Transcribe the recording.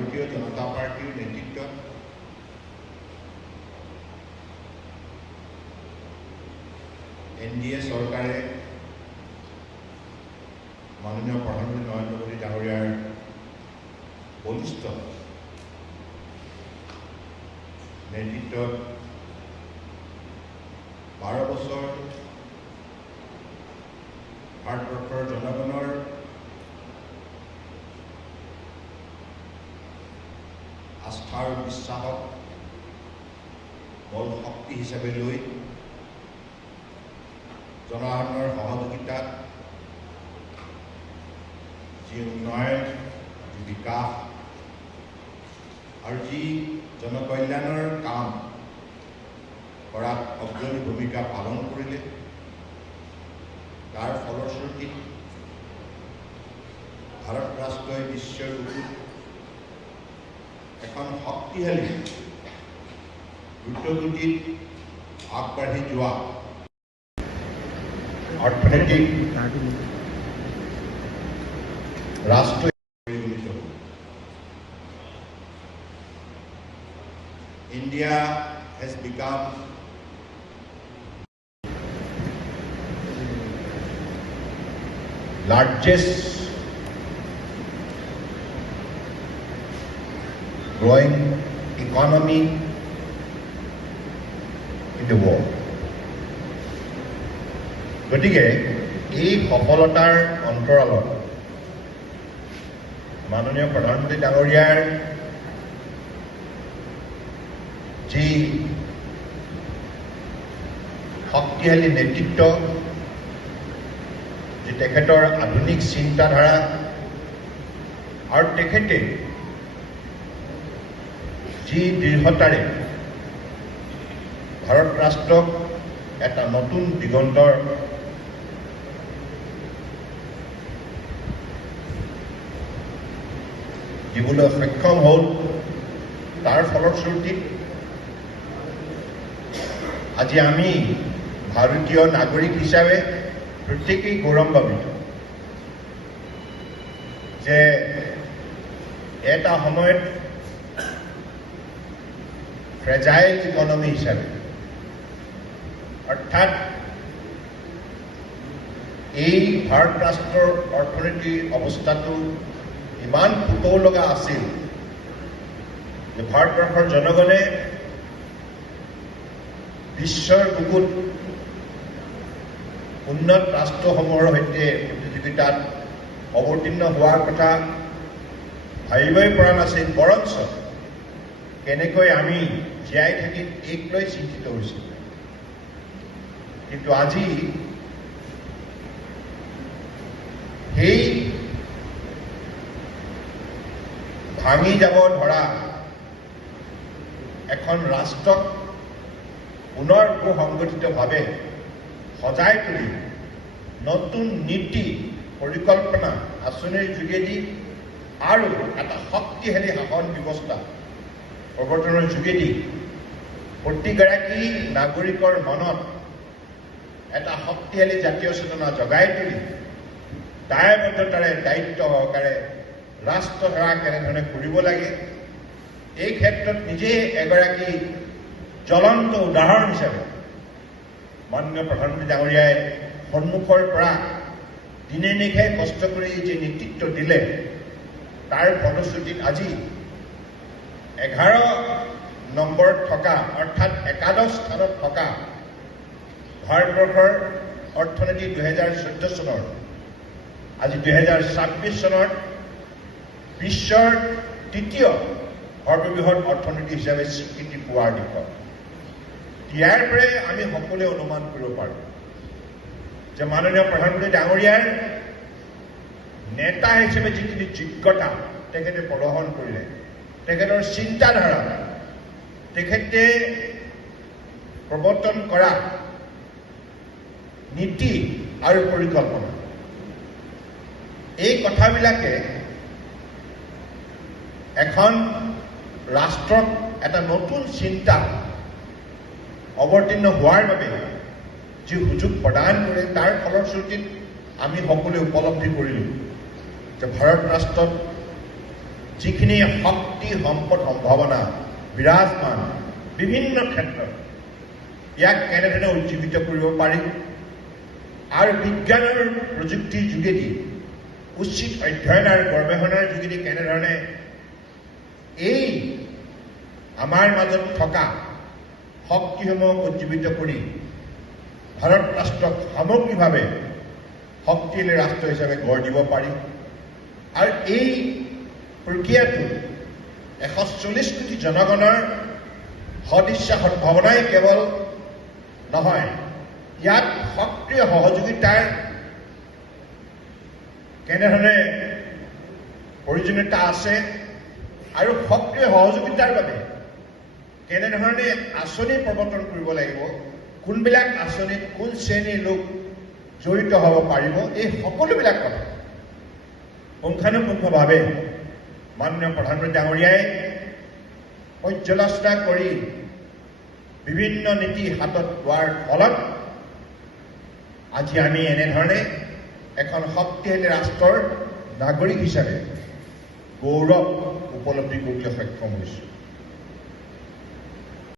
ভাৰতীয় জনতা পাৰ্টীৰ নেতৃত্বত NDA চৰকাৰে মাননীয় প্ৰধানমন্ত্ৰী নৰেন্দ্ৰ মোদী ডাঙৰীয়াৰ বলিষ্ঠ নেতৃত্বত 12 বছৰ ভাৰতবৰ্ষৰ জনগণৰ আস্থা আৰু বিশ্বাসক বল শক্তি হিচাপে লৈ জনসাধাৰণৰ সহযোগিতাত যি উন্নয়ন, যি বিকাশ আৰু যি জনকল্যাণৰ কাম কৰাত অগ্ৰণী ভূমিকা পালন কৰিলে। তাৰ ফলশ্ৰুতিত ভাৰত ৰাষ্ট্ৰই বিশ্বৰ বুকুত এখন শক্তিশালী দ্ৰুতগতিত আগবাঢ়ি যোৱা অৰ্থনৈতিক ৰাষ্ট্ৰ পৰিগণিত হ'ল। India has become largest growing economy in the world. গতিকে এই সফলতাৰ অন্তৰালত মাননীয় প্ৰধানমন্ত্ৰী ডাঙৰীয়াৰ যি শক্তিশালী নেতৃত্ব, যি তেখেতৰ আধুনিক চিন্তাধাৰা আৰু তেখেতে যি দৃঢ়তাৰে ভাৰত ৰাষ্ট্ৰক এটা নতুন দিগন্তৰ দিবলৈ সক্ষম হ'ল, তাৰ ফলশ্ৰুতিত আজি আমি ভাৰতীয় নাগৰিক হিচাপে প্ৰত্যেকেই গৌৰৱান্বিত যে এটা সময়ত ফ্ৰেজাইল ইকনমি হিচাপে, অৰ্থাৎ এই ভাৰত ৰাষ্ট্ৰৰ অৰ্থনীতিৰ অৱস্থাটো ইমান পুতৌ লগা আছিল যে ভাৰতবৰ্ষৰ জনগণে বিশ্বৰ বুকুত উন্নত ৰাষ্ট্ৰসমূহৰ সৈতে প্ৰতিযোগিতাত অৱতীৰ্ণ হোৱাৰ কথা ভাবিবই পৰা নাছিল, বৰঞ্চ কেনেকৈ আমি জীয়াই থাকি এক লৈ চিন্তিত হৈছিল। কিন্তু আজি সেই ভাঙি যাব ধৰা এখন ৰাষ্ট্ৰক পুনৰ সুসংগঠিতভাৱে সজাই তুলি নতুন নীতি, পৰিকল্পনা, আঁচনিৰ যোগেদি আৰু এটা শক্তিশালী শাসন ব্যৱস্থা প্ৰৱৰ্তনৰ যোগেদি প্ৰতিগৰাকী নাগৰিকৰ মনত এটা শক্তিশালী জাতীয় চেতনা জগাই তুলি দায়বদ্ধতাৰে দায়িত্ব সহকাৰে ৰাষ্ট্ৰ সেৱা কেনেধৰণে কৰিব লাগে, এই ক্ষেত্ৰত নিজে এগৰাকী জ্বলন্ত উদাহৰণ হিচাপে মাননীয় প্ৰধানমন্ত্ৰী ডাঙৰীয়াই সন্মুখৰ পৰা দিনে নিশাই কষ্ট কৰি যে নেতৃত্ব দিলে, তাৰ ফলশ্ৰুতিত আজি 11 নম্বৰত থকা অৰ্থাৎ একাদশ স্থানত থকা ভাৰতবৰ্ষৰ অৰ্থনীতি 2014 চনৰ আজি 2026 চনত বিশ্বৰ তৃতীয় সৰ্ববৃহৎ অৰ্থনীতি হিচাপে স্বীকৃতি পোৱাৰ দিশত। ইয়াৰ পৰাই আমি সকলোৱে অনুমান কৰিব পাৰোঁ যে মাননীয় প্ৰধানমন্ত্ৰী ডাঙৰীয়াৰ নেতা হিচাপে যিখিনি যোগ্যতা তেখেতে প্ৰদৰ্শন কৰিলে, তেখেতৰ চিন্তাধাৰা, তেখেতে প্ৰৱৰ্তন কৰা নীতি আৰু পৰিকল্পনা, এই কথাবিলাকে এখন ৰাষ্ট্ৰক এটা নতুন চিন্তা অৱতীৰ্ণ হোৱাৰ বাবে যি সুযোগ প্ৰদান কৰে, তাৰ ফলশ্ৰুতিত আমি সকলোৱে উপলব্ধি কৰিলোঁ যে ভাৰত ৰাষ্ট্ৰত যিখিনি শক্তি সম্পদ সম্ভাৱনা বিৰাজমান বিভিন্ন ক্ষেত্ৰত ইয়াক কেনেধৰণে উজ্জীৱিত কৰিব পাৰি আৰু বিজ্ঞান আৰু প্ৰযুক্তিৰ যোগেদি উচিত অধ্যয়ন আৰু গৱেষণাৰ যোগেদি কেনেধৰণে এই আমাৰ মাজত থকা শক্তিসমূহক উজ্জীৱিত কৰি ভাৰত ৰাষ্ট্ৰক সামগ্ৰিকভাৱে শক্তিশালী ৰাষ্ট্ৰ হিচাপে গঢ় দিব পাৰি আৰু এই প্ৰক্ৰিয়াটো 140 কোটি জনগণৰ সদিচ্ছা সদ্ভাৱনাই কেৱল নহয়, ইয়াত সক্ৰিয় সহযোগিতাৰ কেনেধৰণে প্ৰয়োজনীয়তা আছে আৰু সক্ৰিয় সহযোগিতাৰ বাবে কেনেধৰণে আঁচনি প্ৰৱৰ্তন কৰিব লাগিব, কোনবিলাক আঁচনিত কোন শ্ৰেণীৰ লোক জড়িত হ'ব পাৰিব, এই সকলোবিলাক কথা পুংখানুপুংখভাৱে মাননীয় প্ৰধানমন্ত্ৰী ডাঙৰীয়াই পৰ্যালোচনা কৰি বিভিন্ন নীতি হাতত লোৱাৰ ফলত আজি আমি এনেধৰণে এখন শক্তিশালী ৰাষ্ট্ৰৰ নাগৰিক হিচাপে গৌৰৱ উপলব্ধি কৰিবলৈ সক্ষম হৈছোঁ।